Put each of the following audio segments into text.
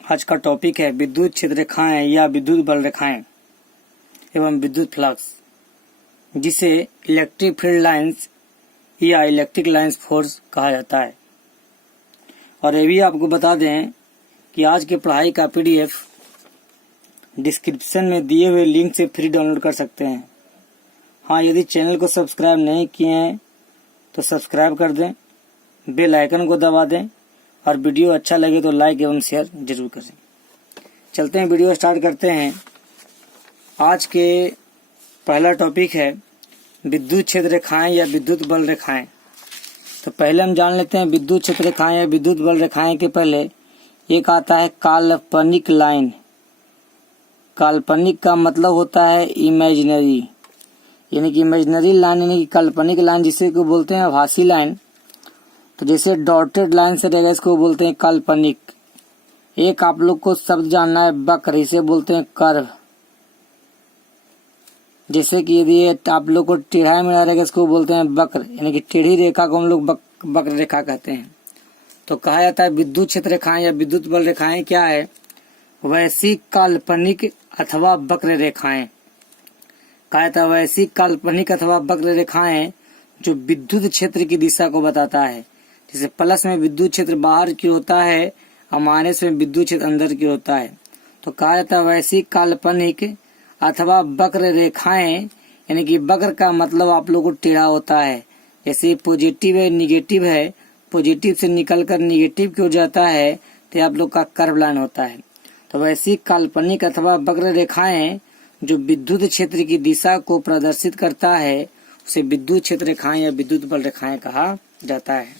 आज का टॉपिक है विद्युत क्षेत्र रेखाएं या विद्युत बल रेखाएं एवं विद्युत फ्लक्स, जिसे इलेक्ट्रिक फील्ड लाइंस या इलेक्ट्रिक लाइंस फोर्स कहा जाता है। और ये भी आपको बता दें कि आज के पढ़ाई का PDF डिस्क्रिप्शन में दिए हुए लिंक से फ्री डाउनलोड कर सकते हैं। हाँ, यदि चैनल को सब्सक्राइब नहीं किए हैं तो सब्सक्राइब कर दें, बेल आइकन को दबा दें और वीडियो अच्छा लगे तो लाइक एवं शेयर जरूर करें। चलते हैं, वीडियो स्टार्ट करते हैं। आज के पहला टॉपिक है विद्युत क्षेत्र रेखाएं या विद्युत बल रेखाएं। तो पहले हम जान लेते हैं विद्युत क्षेत्र रेखाएं या विद्युत बल रेखाएं के पहले एक आता है काल्पनिक लाइन। काल्पनिक का मतलब होता है इमेजिनरी, यानी कि इमेजिनरी लाइन यानी कि काल्पनिक लाइन, जिसे को बोलते हैं आभासी लाइन। तो जैसे डॉटेड लाइन से रहेगा इसको बोलते हैं काल्पनिक। एक आप लोग को शब्द जानना है वक्र, इसे बोलते हैं कर्व। जैसे कि यदि आप लोग को टेढ़ा मेढ़ा रहेगा इसको बोलते हैं वक्र, यानी कि टेढ़ी रेखा को हम लोग वक्र रेखा कहते हैं। तो कहा जाता है विद्युत क्षेत्र रेखाएं या विद्युत बल रेखाएं क्या है? वैसी काल्पनिक अथवा वक्र रेखाएं। कहा जाता है वैसी काल्पनिक अथवा वक्र रेखाएं जो विद्युत क्षेत्र की दिशा को बताता है। जैसे प्लस में विद्युत क्षेत्र बाहर की होता है और माइनस में विद्युत क्षेत्र अंदर की होता है। तो कहा जाता है वैसी काल्पनिक अथवा वक्र रेखाएं, यानी कि वक्र का मतलब आप लोग को टेढ़ा होता है। जैसे पॉजिटिव है निगेटिव है, पॉजिटिव से निकलकर निगेटिव की ओर जाता है तो आप लोग का कर्व लाइन होता है। तो वैसी काल्पनिक अथवा वक्र रेखाएं जो विद्युत क्षेत्र की दिशा को प्रदर्शित करता है उसे विद्युत क्षेत्र रेखाएं या विद्युत बल रेखाएं कहा जाता है।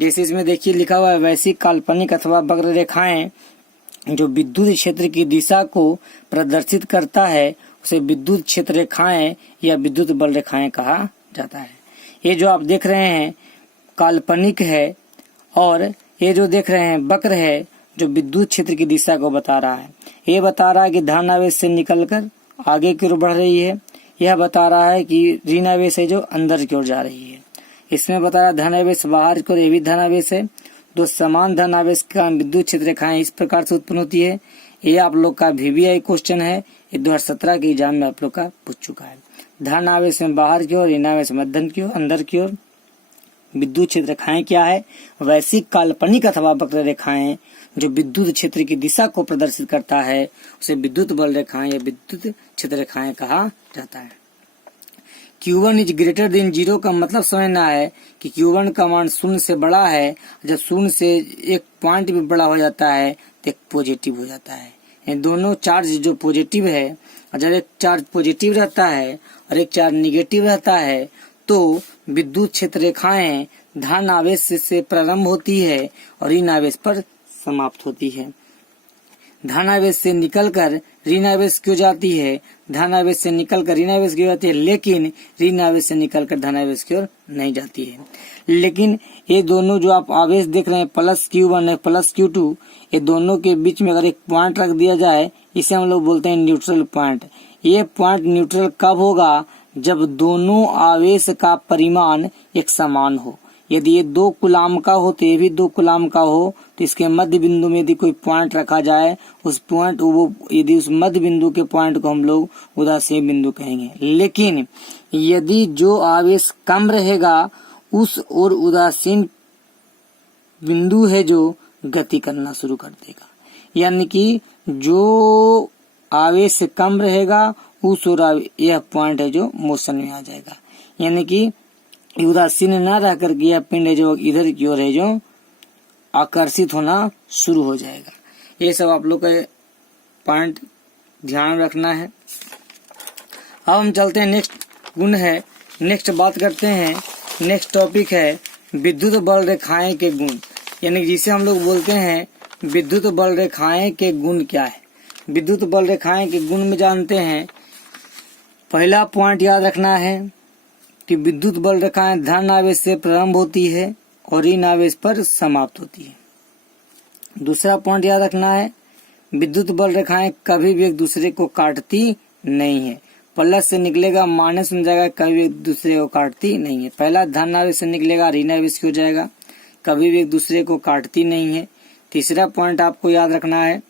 जैसे इसमें देखिए लिखा हुआ है वैसी काल्पनिक अथवा वक्र रेखाएं जो विद्युत क्षेत्र की दिशा को प्रदर्शित करता है उसे विद्युत क्षेत्र रेखाएं या विद्युत बल रेखाएं कहा जाता है। ये जो आप देख रहे हैं काल्पनिक है और ये जो देख रहे हैं वक्र है जो विद्युत क्षेत्र की दिशा को बता रहा है। ये बता रहा है कि धनावेश से निकलकर आगे की ओर बढ़ रही है, यह बता रहा है कि ऋणावेश है जो अंदर की ओर जा रही है। इसमें बता रहा है धनावेश बाहर की ओर, ये भी धनावेश है। दो समान धनावेश का विद्युत क्षेत्र रेखाएं इस प्रकार से उत्पन्न होती है। ये आप लोग का VVI क्वेश्चन है, ये 2017 के एग्जाम में आप लोग का पूछ चुका है। धनावेश में बाहर की ओर, ऋणावेश मध्यम की ओर, अंदर की ओर। विद्युत क्षेत्र रेखाएं क्या है? वैसी काल्पनिक अथवा वक्र रेखाएं जो विद्युत क्षेत्र की दिशा को प्रदर्शित करता है उसे विद्युत बल रेखाएं या विद्युत क्षेत्र रेखाएं कहा जाता है। Q1 इज ग्रेटर देन 0 का मतलब समझना है कि Q1 का मान शून्य से बड़ा है। जब शून्य से एक पॉइंट भी बड़ा हो जाता है तो एक पॉजिटिव हो जाता है। ये दोनों चार्ज जो पॉजिटिव है, और जब एक चार्ज पॉजिटिव रहता है और एक चार्ज निगेटिव रहता है तो विद्युत क्षेत्र रेखाएं धन आवेश से प्रारंभ होती है और ऋण आवेश पर समाप्त होती है। धनावेश से निकलकर ऋणावेश क्यों जाती है, धनावेश से निकलकर ऋणावेश क्यों जाती है, लेकिन ऋणावेश से निकलकर धनावेश की ओर नहीं जाती है। लेकिन ये दोनों जो आप आवेश देख रहे हैं प्लस Q1 है प्लस Q2, ये दोनों के बीच में अगर एक पॉइंट रख दिया जाए इसे हम लोग बोलते हैं न्यूट्रल पॉइंट। ये पॉइंट न्यूट्रल कब होगा? जब दोनों आवेश का परिमाण एक समान हो। यदि ये 2 कूलाम का हो तो ये भी 2 कूलाम का हो तो इसके मध्य बिंदु में यदि कोई पॉइंट रखा जाए, उस पॉइंट वो यदि उस मध्य बिंदु के पॉइंट को हम लोग उदासीन बिंदु कहेंगे। लेकिन यदि जो आवेश कम रहेगा उस और उदासीन बिंदु है जो गति करना शुरू कर देगा, यानी कि जो आवेश कम रहेगा उस और यह पॉइंट है जो मोशन में आ जाएगा, यानी कि उदासीन न रह करके यह पिंड है जो इधर की ओर है जो आकर्षित होना शुरू हो जाएगा। ये सब आप लोग का पॉइंट ध्यान रखना है। अब हम चलते हैं नेक्स्ट गुण है, नेक्स्ट बात करते हैं। नेक्स्ट टॉपिक है विद्युत बल रेखाएं के गुण, यानी जिसे हम लोग बोलते हैं विद्युत बल रेखाएं के गुण क्या है। विद्युत बल रेखाएं के गुण में जानते हैं, पहला पॉइंट याद रखना है कि विद्युत बल रेखाएं धन आवेश से प्रारंभ होती है और ऋण आवेश पर समाप्त होती है। दूसरा पॉइंट याद रखना है विद्युत बल रेखाएं कभी भी एक दूसरे को काटती नहीं है। प्लस से निकलेगा माइनस में जाएगा, कभी भी एक दूसरे को काटती नहीं है। पहला धन आवेश से निकलेगा ऋण आवेश की हो जाएगा, कभी भी एक दूसरे को काटती नहीं है। तीसरा पॉइंट आपको याद रखना है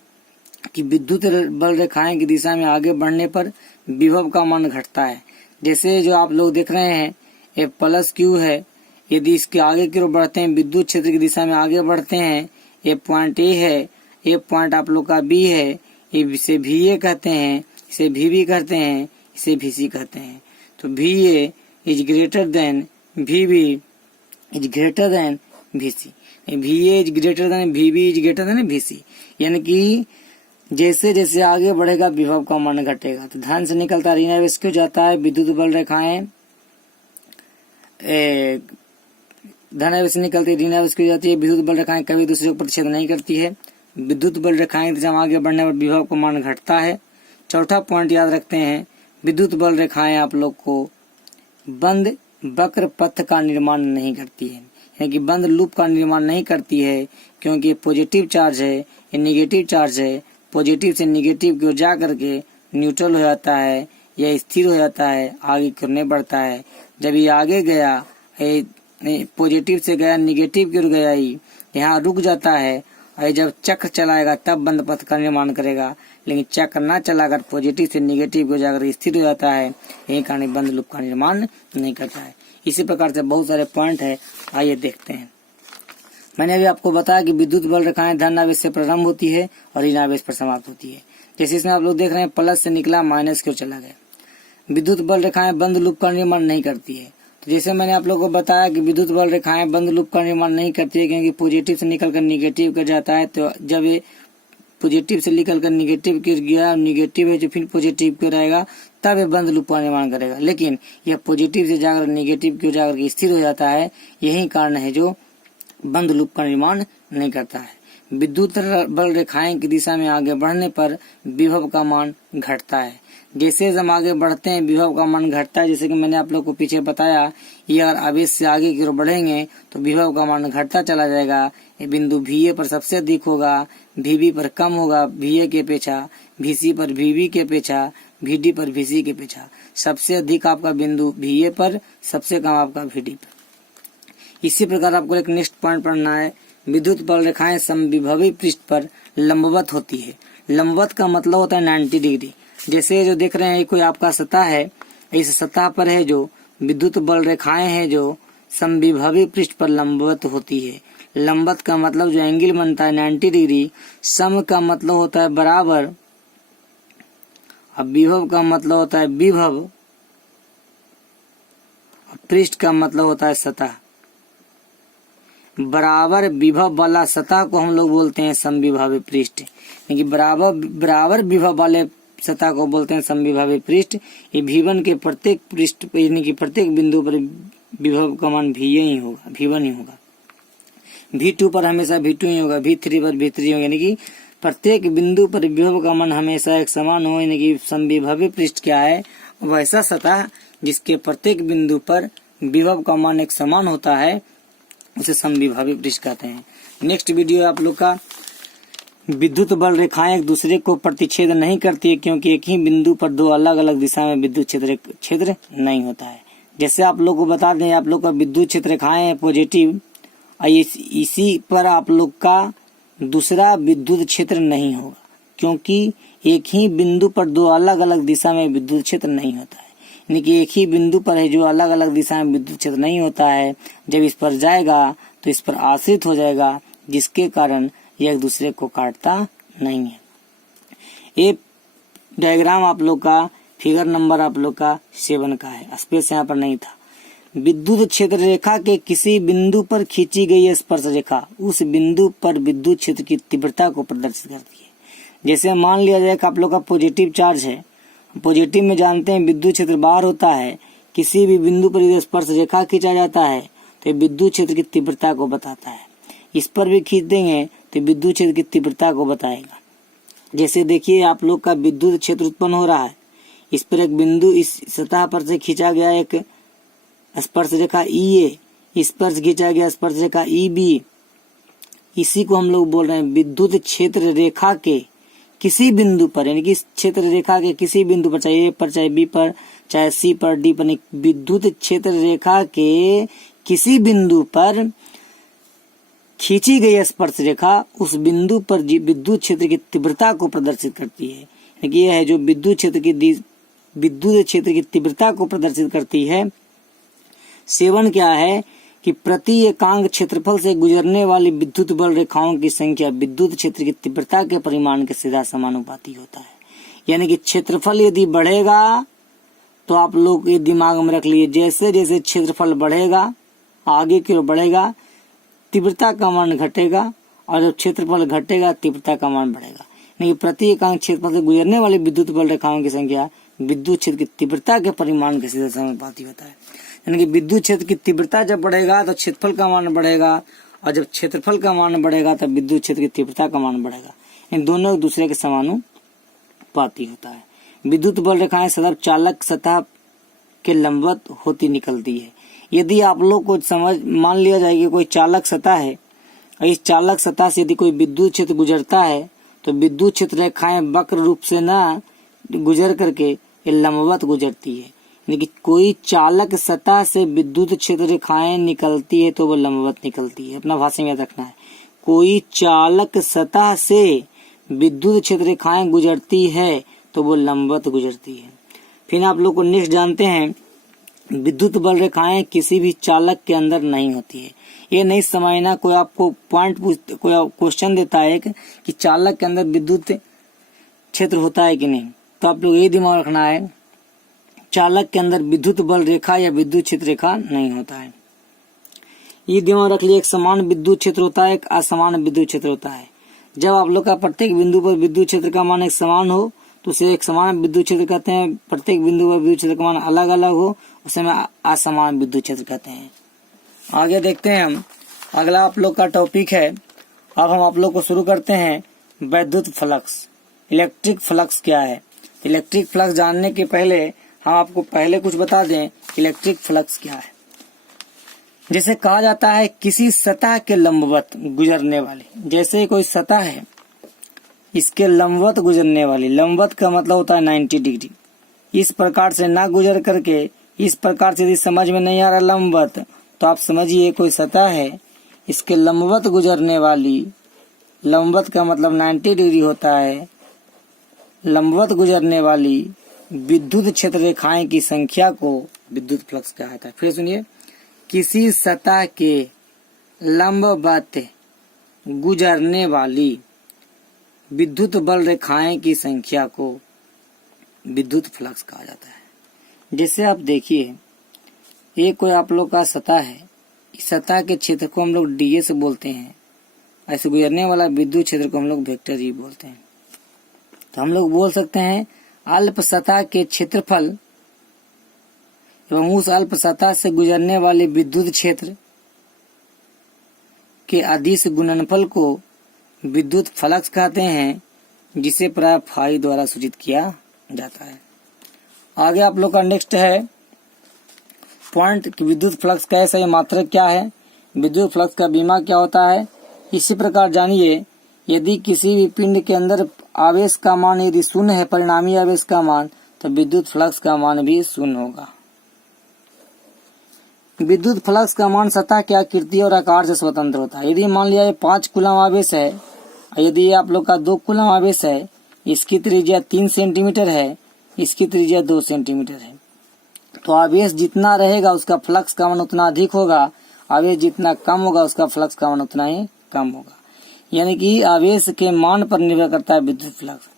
कि विद्युत बल रेखाएं की दिशा में आगे बढ़ने पर विभव का मान घटता है। जैसे जो आप लोग देख रहे हैं ये प्लस क्यू है, यदि इसके आगे की ओर बढ़ते हैं विद्युत क्षेत्र की दिशा में आगे बढ़ते हैं, ये पॉइंट ए है, ये पॉइंट आप लोग का बी है, ये इसे भी ए कहते हैं, इसे भी बी कहते हैं, इसे भी सी कहते हैं। तो भी ए इज ग्रेटर देन भी बी इज ग्रेटर देन भी सी, भी ए इज ग्रेटर देन भी बी इज ग्रेटर देन भी सी, यानी कि जैसे जैसे आगे बढ़ेगा विभव का मान घटेगा। तो ध्यान से निकलता ऋण आवेश क्यों जाता है, विद्युत बल रेखाएं धन आवेश निकलती है, ऋण आवेश क्यों जाती है, विद्युत बल रेखाएं कभी दूसरे को प्रतिच्छेद नहीं करती है। विद्युत बल रेखाएं जब आगे बढ़ने पर विभव का मान घटता है। चौथा पॉइंट याद रखते हैं, विद्युत बल रेखाएं आप लोग को बंद वक्र पथ का निर्माण नहीं करती है, यानी कि बंद लूप का निर्माण नहीं करती है, क्योंकि पॉजिटिव चार्ज है, ये निगेटिव चार्ज है, पॉजिटिव से निगेटिव की ओर जा करके न्यूट्रल हो जाता है या स्थिर हो जाता है, आगे की ओर नहीं बढ़ता है। जब ये आगे गया, पॉजिटिव से गया निगेटिव की ओर गया, ही यहाँ रुक जाता है, और जब चक्र चलाएगा तब बंद पथ का निर्माण करेगा। लेकिन चक्र न चलाकर पॉजिटिव से निगेटिव को जाकर स्थिर हो जाता है, यही कारण बंद लूप का निर्माण नहीं करता है। इसी प्रकार से बहुत सारे पॉइंट है, आइए देखते हैं। मैंने अभी आपको बताया कि विद्युत बल रेखाएं धन आवेश से प्रारंभ होती है और ऋण आवेश पर समाप्त होती है। जैसे इसमें आप लोग देख रहे हैं प्लस से निकला माइनस की ओर चला गया। विद्युत बल रेखाएं बंद लूप का निर्माण नहीं करती है। तो जैसे मैंने आप लोगों को बताया कि विद्युत बल रेखाएं बंद लूप का निर्माण नहीं करती है, क्योंकि पॉजिटिव से निकलकर निगेटिव कर जाता है। तो जब ये पॉजिटिव से निकलकर निगेटिव की गया, निगेटिव है जो फिर पॉजिटिव की रहेगा, तब ये बंद लूप का निर्माण करेगा। लेकिन यह पॉजिटिव से जाकर निगेटिव की जाकर के स्थिर हो जाता है, यही कारण है जो बंद लूप का निर्माण नहीं करता है। विद्युत बल रेखाएं की दिशा में आगे बढ़ने पर विभव का मान घटता है। जैसे हम आगे बढ़ते हैं विभव का मान घटता है। जैसे कि मैंने आप लोग को पीछे बताया, ये अगर आवेश से आगे की ओर बढ़ेंगे तो विभव का मान घटता चला जाएगा। ये बिंदु VA पर सबसे अधिक होगा, VB पर कम होगा VA के अपेक्षा, VC पर VB के अपेक्षा, VD पर VC के अपेक्षा। सबसे अधिक आपका बिंदु VA पर, सबसे कम आपका VD पर। इसी प्रकार आपको एक नेक्स्ट पॉइंट पढ़ना है, विद्युत बल रेखाएं समविभवी पृष्ठ पर लंबवत होती है। लंबवत का मतलब होता है 90 डिग्री। जैसे जो देख रहे हैं कोई आपका सतह है, इस सतह पर है जो विद्युत बल रेखाएं हैं जो समविभवी पृष्ठ पर लंबवत होती है। लंबवत का मतलब जो एंगल बनता है 90 डिग्री, सम का मतलब होता है बराबर, अब विभव का मतलब होता है विभव, पृष्ठ का मतलब होता है सतह। बराबर विभव वाला सतह को हम लोग बोलते हैं समविभवी पृष्ठ, यानी बराबर विभव वाले सतह को बोलते हैं समविभवी पृष्ठ। ये V1 के प्रत्येक पृष्ठ यानी कि प्रत्येक बिंदु पर विभव का मान V1 ही होगा। V2 पर हमेशा V2 ही होगा, V3 पर V3 होगा, यानी कि प्रत्येक बिंदु पर विभव का मान हमेशा एक समान हो। यानी कि समविभवी पृष्ठ क्या है, वैसा सतह जिसके प्रत्येक बिंदु पर विभव का मान एक समान होता है, उसे समविभवी पृष्ठ कहते हैं। नेक्स्ट वीडियो आप लोग का, विद्युत बल रेखाएं एक दूसरे को प्रतिच्छेद नहीं करती है, क्योंकि एक ही बिंदु पर दो अलग अलग दिशा में विद्युत क्षेत्र नहीं होता है। जैसे आप लोग को बता दें, आप लोग का विद्युत क्षेत्र रेखाएं है पॉजिटिव, इसी पर आप लोग का दूसरा विद्युत क्षेत्र नहीं होगा, क्योंकि एक ही बिंदु पर दो अलग अलग दिशा में विद्युत क्षेत्र नहीं होता है। यानी कि एक ही बिंदु पर है जो अलग अलग दिशा में विद्युत क्षेत्र नहीं होता है, जब इस पर जाएगा तो इस पर आश्रित हो जाएगा, जिसके कारण यह एक दूसरे को काटता नहीं है। ये डायग्राम आप लोग का फिगर नंबर आप लोग का 7 का है, स्पेस यहाँ पर नहीं था। विद्युत क्षेत्र रेखा के किसी बिंदु पर खींची गई स्पर्श रेखा उस बिंदु पर विद्युत क्षेत्र की तीव्रता को प्रदर्शित करती है। जैसे मान लिया जाए कि आप लोग का पॉजिटिव चार्ज है, पॉजिटिव में जानते हैं विद्युत क्षेत्र बाहर होता है, किसी भी बिंदु पर यदि स्पर्श रेखा खींचा जाता है तो विद्युत क्षेत्र की तीव्रता को बताता है। इस पर भी खींच देंगे तो विद्युत क्षेत्र की तीव्रता को बताएगा। जैसे देखिए आप लोग का विद्युत क्षेत्र उत्पन्न हो रहा है, इस पर एक बिंदु इस सतह पर से खींचा गया एक स्पर्श रेखा EA, इस पर खींचा गया स्पर्श रेखा EB। इसी को हम लोग बोल रहे हैं विद्युत क्षेत्र रेखा के किसी बिंदु पर, यानी कि क्षेत्र रेखा के किसी बिंदु पर, चाहे A पर, चाहे B पर, चाहे C पर, D पर, विद्युत क्षेत्र रेखा के किसी बिंदु पर खींची गई स्पर्श रेखा उस बिंदु पर विद्युत क्षेत्र की तीव्रता को प्रदर्शित करती है। यह है जो विद्युत क्षेत्र की तीव्रता को प्रदर्शित करती है। 7 क्या है कि प्रति एकांक क्षेत्रफल से गुजरने वाली विद्युत बल रेखाओं की संख्या विद्युत क्षेत्र की तीव्रता के परिमाण के सीधा समानुपाती होता है। यानी कि क्षेत्रफल यदि बढ़ेगा तो आप लोग ये दिमाग में रख लिए, जैसे जैसे क्षेत्रफल बढ़ेगा आगे की ओर बढ़ेगा तीव्रता का मान घटेगा, और जब क्षेत्रफल घटेगा तीव्रता का मान बढ़ेगा। यानी प्रति एकांक क्षेत्रफल से गुजरने वाली विद्युत बल रेखाओं की संख्या विद्युत क्षेत्र की तीव्रता के परिमाण के सीधे समानुपाती होता है। यानी कि विद्युत क्षेत्र की तीव्रता जब बढ़ेगा तो क्षेत्रफल का मान बढ़ेगा, और जब क्षेत्रफल का मान बढ़ेगा तब विद्युत क्षेत्र की तीव्रता का मान बढ़ेगा। इन दोनों एक दूसरे के समानुपाती होता है। विद्युत बल रेखाएं सदैव चालक सतह के लंबवत होती निकलती है। यदि आप लोग को मान लिया जाए कि कोई चालक सतह है, और इस चालक सतह से यदि कोई विद्युत क्षेत्र गुजरता है तो विद्युत क्षेत्र रेखाएं वक्र रूप से न गुजर करके ये लंबवत गुजरती है। यानी कि कोई चालक सतह से विद्युत क्षेत्र रेखाएं निकलती है तो वो लंबवत निकलती है। अपना भाषा में याद रखना है, कोई चालक सतह से विद्युत क्षेत्र रेखाएं गुजरती है तो वो लंबवत गुजरती है। फिर आप लोग को नेक्स्ट जानते हैं, विद्युत बल रेखाएं किसी भी चालक के अंदर नहीं होती है। ये नहीं समझना, कोई आपको कोई क्वेश्चन देता है कि चालक के अंदर विद्युत क्षेत्र होता है कि नहीं, तो आप लोग ये दिमाग रखना है, चालक के अंदर विद्युत बल रेखा या विद्युत क्षेत्र रेखा नहीं होता है। ये दिमाग रख लिया, एक समान विद्युत क्षेत्र होता है, एक असमान विद्युत क्षेत्र होता है। जब आप लोग का प्रत्येक बिंदु पर विद्युत क्षेत्र का मान एक समान हो तो उसे एक समान विद्युत क्षेत्र कहते हैं। प्रत्येक बिंदु पर विद्युत क्षेत्र का मान अलग अलग हो उसे हम असमान विद्युत क्षेत्र कहते हैं। आगे देखते हैं हम, अगला आप लोग का टॉपिक है। अब हम आप लोग को शुरू करते हैं वैद्युत फ्लक्स। इलेक्ट्रिक फ्लक्स क्या है? इलेक्ट्रिक फ्लक्स जानने के पहले हम आपको पहले कुछ बता दें, इलेक्ट्रिक फ्लक्स क्या है। जैसे कहा जाता है किसी सतह के लंबवत गुजरने वाली, जैसे कोई सतह है इसके लंबवत गुजरने वाली, लंबवत का मतलब होता है 90 डिग्री, इस प्रकार से ना गुजर करके इस प्रकार से यदि समझ में नहीं आ रहा लंबवत, तो आप समझिए कोई सतह है इसके लंबवत गुजरने वाली, लंबवत का मतलब 90 डिग्री होता है, लंबवत गुजरने वाली विद्युत क्षेत्र रेखाएं की संख्या को विद्युत फ्लक्स कहा जाता है। फिर सुनिए, किसी सतह के लंबवत गुजरने वाली विद्युत बल रेखाएं की संख्या को विद्युत फ्लक्स कहा जाता है। जैसे आप देखिए, ये कोई आप लोग का सतह है, इस सतह के क्षेत्र को हम लोग डीए से बोलते हैं, ऐसे गुजरने वाला विद्युत क्षेत्र को हम लोग वेक्टर जी बोलते हैं। तो हम लोग बोल सकते हैं अल्प सतह के क्षेत्रफल एवं उस अल्प सतह से गुजरने वाले विद्युत क्षेत्र के अदिश गुणनफल को विद्युत फ्लक्स कहते हैं, जिसे प्राय फाई द्वारा सूचित किया जाता है। आगे आप लोग का नेक्स्ट है पॉइंट कि विद्युत फ्लक्स का सही मात्रक क्या है, विद्युत फ्लक्स का बीमा क्या होता है। इसी प्रकार जानिए, यदि किसी भी पिंड के अंदर आवेश का मान यदि शून्य है, परिणामी आवेश का मान, तो विद्युत फ्लक्स का मान भी शून्य होगा। विद्युत फ्लक्स का मान सतह की आकृति और आकार से स्वतंत्र होता है। यदि मान लिया 5 कूलम आवेश है, यदि आप लोग का 2 कूलम आवेश है, इसकी त्रिज्या 3 सेंटीमीटर है, इसकी त्रिज्या 2 सेंटीमीटर है, तो आवेश जितना रहेगा उसका फ्लक्स का मान उतना अधिक होगा, आवेश जितना कम होगा उसका फ्लक्स का मान उतना ही कम होगा। यानी कि आवेश के मान पर निर्भर करता है विद्युत फ्लक्स।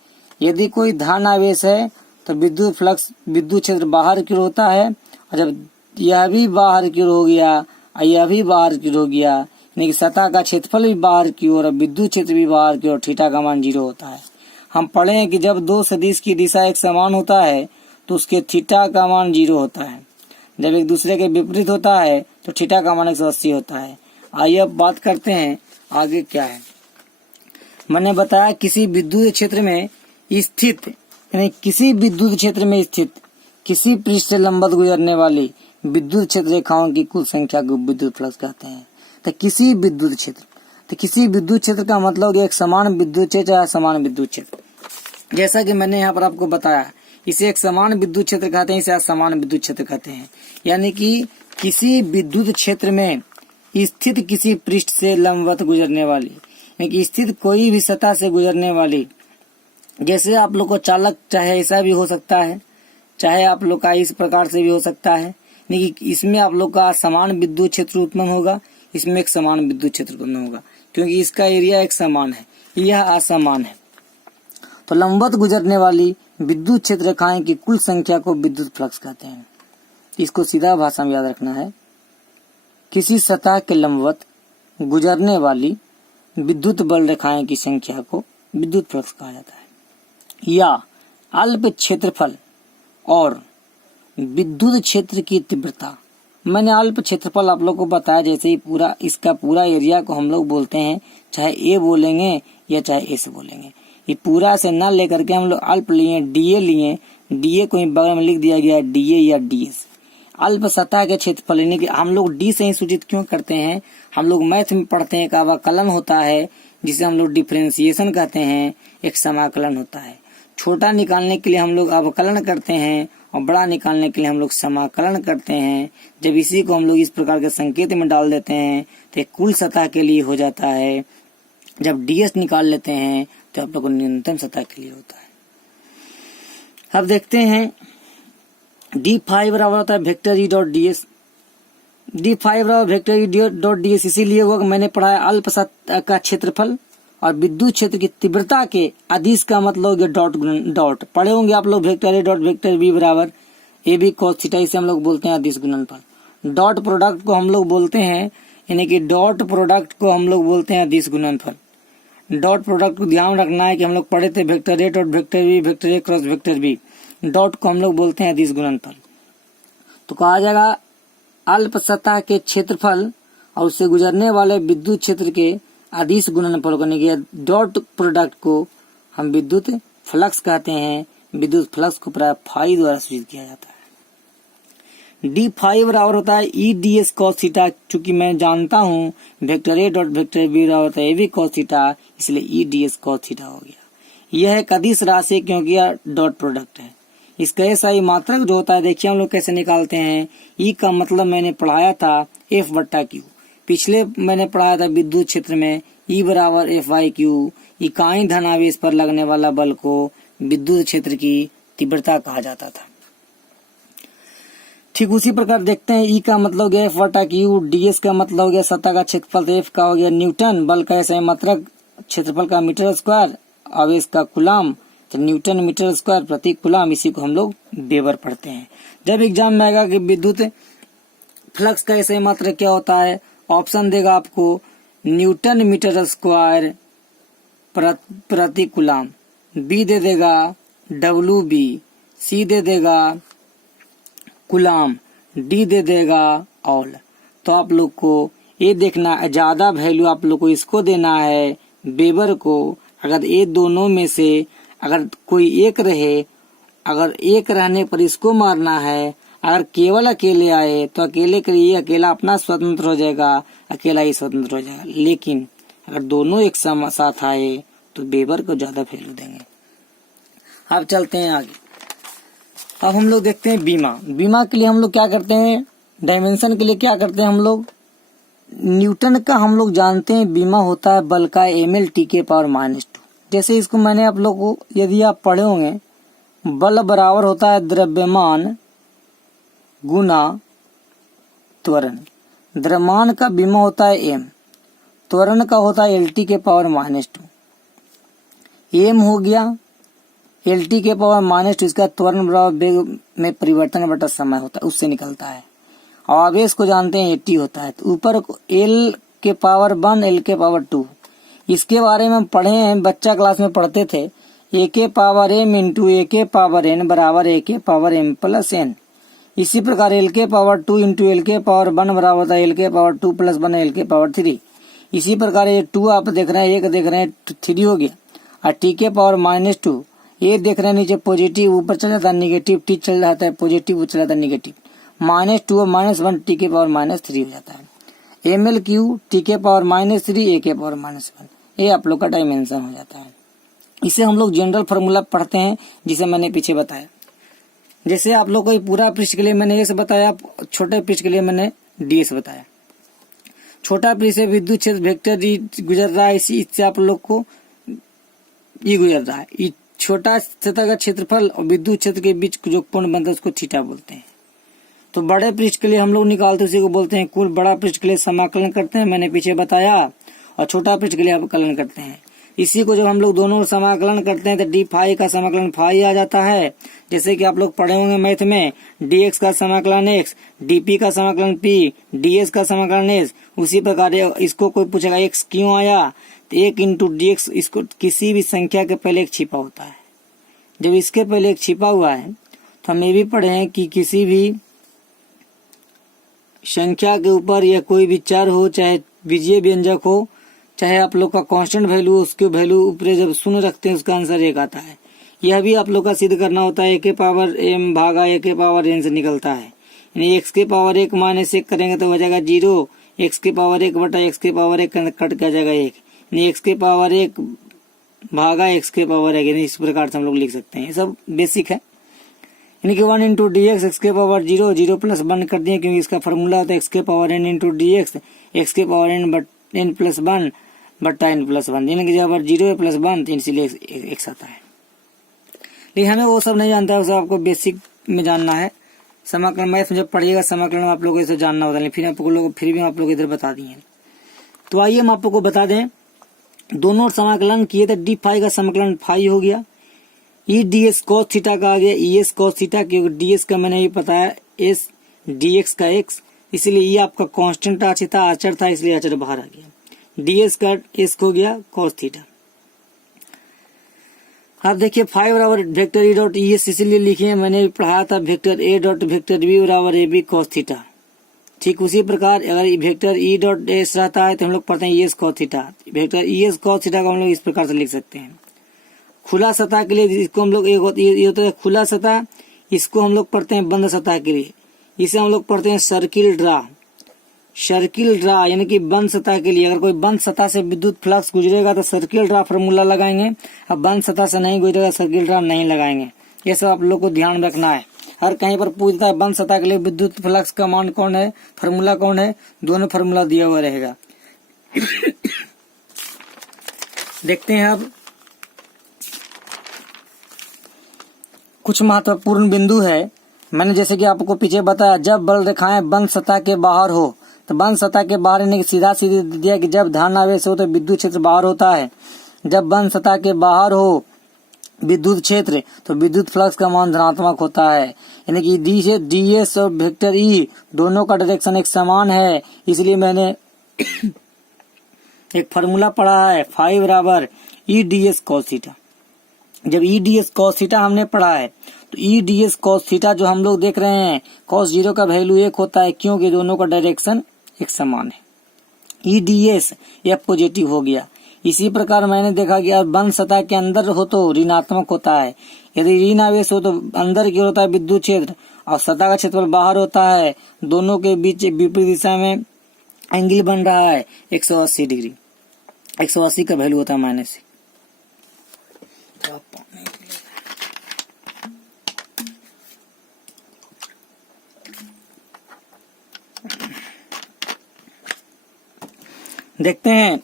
यदि कोई धन आवेश है तो विद्युत फ्लक्स विद्युत क्षेत्र बाहर की ओर होता है, और जब यह भी बाहर की ओर हो गया और यह भी बाहर की ओर हो गया, यानी कि सतह का क्षेत्रफल भी बाहर की ओर और विद्युत क्षेत्र भी बाहर की ओर, थीटा का मान 0 होता है। हम पढ़े हैं कि जब 2 सदिश की दिशा एक समान होता है तो उसके थीटा का मान 0 होता है, जब एक दूसरे के विपरीत होता है तो थीटा का मान 180 होता है। आइए अब बात करते हैं आगे क्या है। मैंने बताया किसी विद्युत क्षेत्र में स्थित, यानी किसी विद्युत क्षेत्र में स्थित किसी पृष्ठ से लंबवत गुजरने वाली विद्युत क्षेत्र रेखाओं की कुल संख्या को विद्युत फ्लक्स कहते हैं। तो किसी विद्युत क्षेत्र, तो किसी विद्युत क्षेत्र का मतलब एक समान विद्युत क्षेत्र या समान विद्युत क्षेत्र। जैसा कि मैंने यहाँ पर आपको बताया, इसे एक समान विद्युत क्षेत्र कहते हैं, इसे असमान विद्युत क्षेत्र कहते हैं। यानी कि किसी विद्युत क्षेत्र में स्थित किसी पृष्ठ से लंबवत गुजरने वाली, यानी कि स्थित कोई भी सतह से गुजरने वाली। जैसे आप लोग को चालक चाहे ऐसा भी हो सकता है, चाहे आप लोग का इस प्रकार से भी हो सकता है, यानी कि इसमें आप लोग का समान विद्युत क्षेत्र उत्पन्न होगा, इसमें एक समान विद्युत क्षेत्र उत्पन्न होगा, क्योंकि इसका एरिया एक समान है, यह असमान है। तो लंबवत गुजरने वाली विद्युत क्षेत्र रेखाएं की कुल संख्या को विद्युत फ्लक्स कहते हैं। इसको सीधा भाषा में याद रखना है। किसी सतह के लंबवत गुजरने वाली विद्युत बल रेखाएं की संख्या को विद्युत फ्लक्स कहा जाता है। या अल्प क्षेत्रफल और विद्युत क्षेत्र की तीव्रता। मैंने अल्प क्षेत्रफल आप लोग को बताया, जैसे ही पूरा इसका पूरा एरिया को हम लोग बोलते हैं, चाहे ए बोलेंगे या चाहे ए से बोलेंगे, ये पूरा से ना लेकर के हम लोग अल्प लिए, डीए लिए, डीए को बगल में लिख दिया गया डीए या डीएस। अल्प सतह के क्षेत्रफल, यानी कि हम लोग डी से ही सूचित क्यों करते हैं, हम लोग मैथ में पढ़ते हैं, एक अवकलन होता है जिसे हम लोग डिफरेंशिएशन कहते हैं, एक समाकलन होता है। छोटा निकालने के लिए हम लोग अवकलन करते हैं और बड़ा निकालने के लिए हम लोग समाकलन करते हैं। जब इसी को हम लोग इस प्रकार के संकेत में डाल देते हैं तो एक कुल सतह के लिए हो जाता है। जब डीएस निकाल लेते हैं तो आप लोग को न्यूनतम सतह के लिए होता है। अब देखते हैं d5 बराबर होता है vector E dot D S. d5 बराबर vector E dot D S इसीलिए हुआ कि मैंने पढ़ा है अल्प सतह का क्षेत्रफल और विद्युत क्षेत्र की तीव्रता के अदिश का मतलब हो गया डॉट गुणन डॉट। पढ़े होंगे आप लोग vector A dot vector B बराबर ए बी cos थीटा, इसे हम लोग बोलते हैं अदिश गुणनफल। डॉट प्रोडक्ट को हम लोग बोलते हैं, यानी कि डॉट प्रोडक्ट को हम लोग बोलते हैं अदिश गुणनफल। डॉट प्रोडक्ट को ध्यान रखना है कि हम लोग पढ़े थे vector A dot vector B, vector A cross vector B, dot को हम लोग बोलते हैं अदिश गुणनफल। तो कहा जाएगा अल्प सतह के क्षेत्रफल और उससे गुजरने वाले विद्युत क्षेत्र के अदिश गुणनफल करने के डॉट प्रोडक्ट को हम विद्युत फ्लक्स कहते हैं। विद्युत फ्लक्स को प्राय फाई द्वारा सूचित किया जाता है। d5 बराबर होता है E D S cos theta. चूंकि मैं जानता हूँ vector A dot vector B बराबर होता है ए बी cos थीटा, इसलिए E D S cos theta हो गया। यह एक अदिश राशि क्योंकि यह डॉट प्रोडक्ट है। इसका एसआई मात्रक जो होता है, देखिए हम लोग कैसे निकालते हैं। ई का मतलब मैंने पढ़ाया था एफ बट्टा क्यू, पिछले मैंने पढ़ाया था विद्युत क्षेत्र में ई बराबर एफ बाई क्यू। इकाई धनावेश पर लगने वाला बल को विद्युत क्षेत्र की तीव्रता कहा जाता था। ठीक उसी प्रकार देखते हैं, ई का मतलब हो गया एफ बटा क्यू, डीएस का मतलब हो गया सतह का क्षेत्रफल, एफ का हो गया न्यूटन, बल का एसआई मात्रक, क्षेत्रफल का मीटर स्क्वायर, आवेश का कूलाम, तो न्यूटन मीटर स्क्वायर प्रति कूलाम, इसी को हम लोग वेबर पढ़ते हैं। जब एग्जाम में आएगा कि विद्युत फ्लक्स का एसआई मात्रक क्या होता है, ऑप्शन देगा आपको न्यूटन मीटर स्क्वायर प्रति कूलाम, बी दे देगा डब्ल्यू बी, सी दे देगा कूलाम, डी दे देगा ऑल। तो आप लोग को ये देखना, ज्यादा वैल्यू आप लोग को इसको देना है वेबर को। अगर ये दोनों में से अगर कोई एक रहे, अगर एक रहने पर इसको मारना है, अगर केवल अकेले आए तो अकेले के लिए अकेला अपना स्वतंत्र हो जाएगा, अकेला ही स्वतंत्र हो जाएगा। लेकिन अगर दोनों एक साथ आए तो वेबर को ज्यादा वैल्यू देंगे। अब चलते हैं आगे। अब हम लोग देखते हैं बीमा। बीमा के लिए हम लोग क्या करते हैं, डायमेंशन के लिए क्या करते हैं हम लोग, न्यूटन का हम लोग जानते हैं बीमा होता है बल का ml t के पावर -2। जैसे इसको मैंने आप लोग को, यदि आप पढ़े होंगे, बल बराबर होता है द्रव्यमान गुना त्वरण। द्रव्यमान का बीमा होता है m, त्वरण का होता है lt के पावर -2। m हो गया lt के पावर -2, इसका त्वरण बराबर वेग में परिवर्तन बटा समय होता है, उससे निकलता है। और आवेश को जानते हैं at होता है। तो ऊपर l के पावर 1 l के पावर 2, इसके बारे में हम पढ़े हैं, बच्चा क्लास में पढ़ते थे। a के पावर m इंटू a के पावर n बराबर a के पावर m प्लस n। इसी प्रकार l के पावर 2 इंटू l के पावर 1 बराबर होता है l के पावर 2 प्लस 1 l के पावर 3। इसी प्रकार ये 2 आप देख रहे हैं, 1 देख रहे हैं, 3 हो गया। और t के पावर -2, ये देख रहे हैं नीचे पॉजिटिव ऊपर चला जाता है, निगेटिव टी चल जाता है, पॉजिटिव चला जाता है, निगेटिव। -2 और -1 टी के पावर -3 हो जाता है। ml क्यू टी के पावर -3 a के पावर -1, ये आप लोग का डायमेंशन हो जाता है। इसे हम लोग जनरल फार्मूला पढ़ते हैं, जिसे मैंने पीछे बताया। जैसे आप लोग को पूरा पृष्ठ के लिए मैंने एस बताया, छोटे पृष्ठ के लिए मैंने डीएस बताया। छोटा पृष्ठ से विद्युत क्षेत्र वेक्टर ई गुजर रहा है, इससे आप लोग को ई गुजर रहा है। ई छोटा सतह का क्षेत्रफल और विद्युत क्षेत्र के बीच जो कोण बनता है उसको थीटा बोलते हैं। तो बड़े पृष्ठ के लिए हम लोग निकालते हैं, उसी को बोलते हैं कुल। बड़ा पृष्ठ के लिए समाकलन करते हैं, मैंने पीछे बताया, और छोटा पृष्ठ के लिए अवकलन करते हैं। इसी को जब हम लोग दोनों समाकलन करते हैं तो डी फाई का समाकलन फाई आ जाता है। जैसे कि आप लोग पढ़े होंगे मैथ में, डीएक्स का समाकलन एक्स, डीपी का समाकलन पी, डीएस का समाकलन एस। उसी प्रकार इसको कोई पूछेगा एक्स क्यों आया, तो एक इंटू डी एक्स, इसको किसी भी संख्या के पहले एक छिपा होता है। जब इसके पहले एक छिपा हुआ है तो हम ये भी पढ़े हैं कि किसी भी संख्या के ऊपर या कोई भी चर हो, चाहे बीजीय व्यंजक हो, चाहे आप लोग का कांस्टेंट वैल्यू, उसके वैल्यू ऊपर जब शून्य रखते हैं उसका आंसर एक आता है। यह भी आप लोग का सिद्ध करना होता है। ए के पावर एम भागा ए के पावर एन से निकलता है, यानी एक्स के पावर 1 माइनस 1 करेंगे तो हो जाएगा 0, एक्स के पावर 1 बटा एक्स के पावर 1 कट कर जाएगा 1, यानी एक्स के पावर 1 भागा एक्स के पावर 1, यानी इस प्रकार से हम लोग लिख सकते हैं। ये सब बेसिक है। यानी कि 1 इंटू डी एक्स के पावर 0, 0 प्लस 1 कर दिए क्योंकि इसका फॉर्मूला होता है एक्स के power N into D X के पावर एन प्लस 1 बट्टा एन प्लस 1, यानी कि जब 0 है प्लस 1 तो इसलिए एक्स आता है। लेकिन हमें वो सब नहीं जानता है, वो सब आपको बेसिक में जानना है। समाकलन मैथ में जब पढ़िएगा समाकलन आप लोगों को इसे जानना होता है, फिर भी आप लोग इधर बता दिए। तो आइए हम आपको बता दें, दोनों समाकलन किए थे, डी फाई का समाकलन फाई हो गया, ई डी एस कॉस थीटा का आ गया ई एस कॉस थीटा, क्योंकि डी एस का मैंने ये बताया एस डी एक्स का एक्स, इसलिए ये आपका कांस्टेंट था, अचर था, इसलिए अचर बाहर आ गया। डी एस का एस हो गया कॉस थीटा। अब देखिए फाई बराबर vector E dot E S, इसलिए लिखिए, मैंने पढ़ाया था vector A dot vector B बराबर ए बी कॉस थीटा। ठीक उसी प्रकार अगर वेक्टर ई डॉट एस रहता है तो हम लोग पढ़ते हैं E S cos theta. Vector E S cos theta को हम लोग इस प्रकार से लिख सकते हैं। खुला सतह के लिए इसको हम लोग ये होता है खुला सतह, इसको हम लोग पढ़ते हैं बंद सतह के लिए, इसे हम लोग पढ़ते हैं सर्किल ड्रा। सर्किल ड्रा यानी कि बंद सतह के लिए, अगर कोई बंद सतह से विद्युत फ्लक्स गुजरेगा तो सर्किल ड्रा फार्मूला लगाएंगे, अब बंद सतह से नहीं गुजरेगा सर्किल ड्रा नहीं लगाएंगे। ये सब आप लोग को ध्यान रखना है। हर कहीं पर पूछता है बंद सतह के लिए विद्युत फ्लक्स का मान कौन है, फार्मूला कौन है, दोनों फार्मूला दिया हुआ रहेगा। देखते हैं अब कुछ महत्वपूर्ण बिंदु है। मैंने जैसे कि आपको पीछे बताया, जब बल रेखाएं बंद सतह के बाहर हो, तो बंद सतह के बाहर यानी सीधा सीधे दिया कि जब धन आवेश हो तो विद्युत क्षेत्र बाहर होता है, जब बंद सतह के बाहर हो विद्युत क्षेत्र तो विद्युत फ्लक्स का मान धनात्मक होता है। यानी कि डी एस और वेक्टर ई दोनों का डायरेक्शन एक समान है, इसलिए मैंने एक फार्मूला पढ़ा है फाई बराबर E D S cos theta. जब E D S cos theta हमने पढ़ा है तो E D S cos theta जो हम लोग देख रहे हैं, कॉस 0 का वैल्यू 1 होता है क्योंकि दोनों का डायरेक्शन एक समान है। ई डी एस यह पॉजिटिव हो गया। इसी प्रकार मैंने देखा कि अब बंद सतह के अंदर हो तो ऋणात्मक होता है, यदि ऋण आवेश हो तो अंदर की ओर होता है विद्युत क्षेत्र और सतह का क्षेत्रफल बाहर होता है। दोनों के बीच विपरीत दिशा में एंगल बन रहा है 180 डिग्री, 180 का वैल्यू होता है माइनस। देखते हैं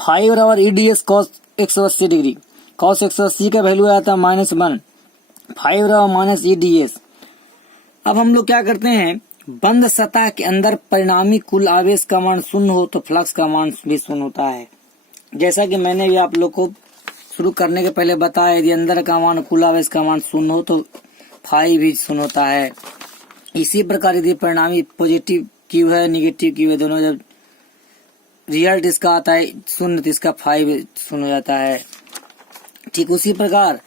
फाई बराबर E D S cos 180 degree, cos 180 का वैल्यू आया था -1, फाई बराबर माइनस ई डी एस। अब हम लोग क्या करते हैं, बंद सतह के अंदर परिणामी कुल आवेश का मान शून्य हो तो फ्लक्स का मान भी शून्य होता है। जैसा कि मैंने भी आप लोग को शुरू करने के पहले बताया, यदि अंदर का मान कुल आवेश का मान शून्य हो तो फाई भी शून्य होता है। इसी प्रकार यदि परिणामी पॉजिटिव क्यू है निगेटिव क्यू है, दोनों जब रिजल्ट इसका आता है शून्य तो इसका फाई शून्य हो जाता है। ठीक उसी प्रकार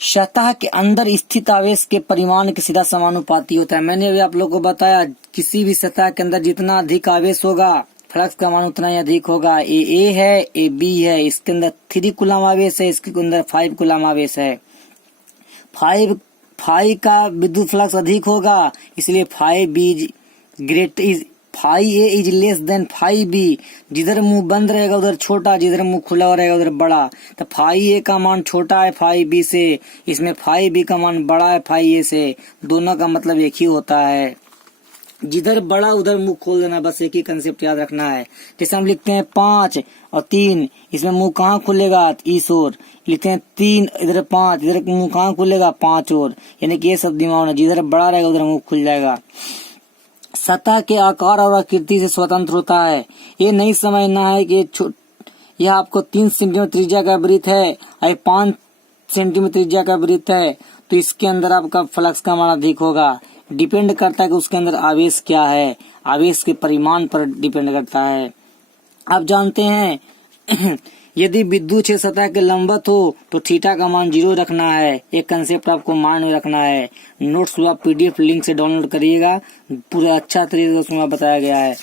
सतह के अंदर स्थित आवेश के परिमाण के सीधा समानुपाती होता है। मैंने भी आप लोग को बताया, किसी भी सतह के अंदर जितना अधिक आवेश होगा फ्लक्स का मान उतना ही अधिक होगा। ए है, ए बी है, इसके अंदर 3 कूलम आवेश है, इसके अंदर 5 कूलम आवेश है। फाई का विद्युत फ्लक्स अधिक होगा, इसलिए phi B great is phi A is less than phi B. जिधर मुंह बंद रहेगा उधर छोटा, जिधर मुंह खुला रहेगा उधर बड़ा। तो फाई ए का मान छोटा है फाई बी से, इसमें फाई बी का मान बड़ा है फाई ए से, दोनों का मतलब एक ही होता है। जिधर बड़ा उधर मुंह खोल देना, बस एक ही कंसेप्ट याद रखना है। जैसे हम लिखते हैं 5 और 3, इसमें मुंह कहाँ खुलेगा, इस ओर। लिखते हैं 3, इधर 5, इधर मुंह कहाँ खुलेगा, 5 ओर। यानी कि ये सब दिमाग में, जिधर बड़ा रहेगा उधर मुंह खुल जाएगा। सतह के आकार और आकृति से स्वतंत्र होता है। ये नहीं समझना है कि यह आपको 3 सेंटीमीटर त्रिज्या का वृत्त है और 5 सेंटीमीटर त्रिज्या का वृत्त है, तो इसके अंदर आपका फ्लक्स का मान अधिक होगा। डिपेंड करता है कि उसके अंदर आवेश क्या है, आवेश के परिमाण पर डिपेंड करता है। आप जानते हैं यदि विद्युत क्षेत्र सतह के लंबवत हो तो थीटा का मान 0 रखना है। एक कंसेप्ट आपको मान में रखना है। नोट्स को आप PDF लिंक से डाउनलोड करिएगा, पूरा अच्छा तरीके से उसमें बताया गया है।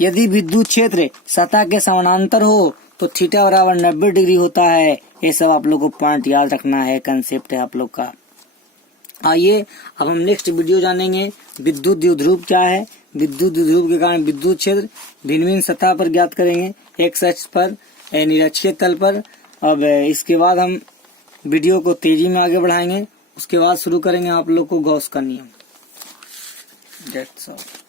यदि विद्युत क्षेत्र सतह के समानांतर हो तो थीटा बराबर 90 डिग्री होता है। ये सब आप लोग को पॉइंट याद रखना है, कंसेप्ट है आप लोग का। आइए अब हम नेक्स्ट वीडियो जानेंगे विद्युत द्विध्रुव क्या है। विद्युत द्विध्रुव के कारण विद्युत क्षेत्र भिन्न भिन्न सतह पर ज्ञात करेंगे, एक्स अक्ष पर निरक्षीय तल पर। अब इसके बाद हम वीडियो को तेजी में आगे बढ़ाएंगे, उसके बाद शुरू करेंगे आप लोग को गॉस का नियम। That's all.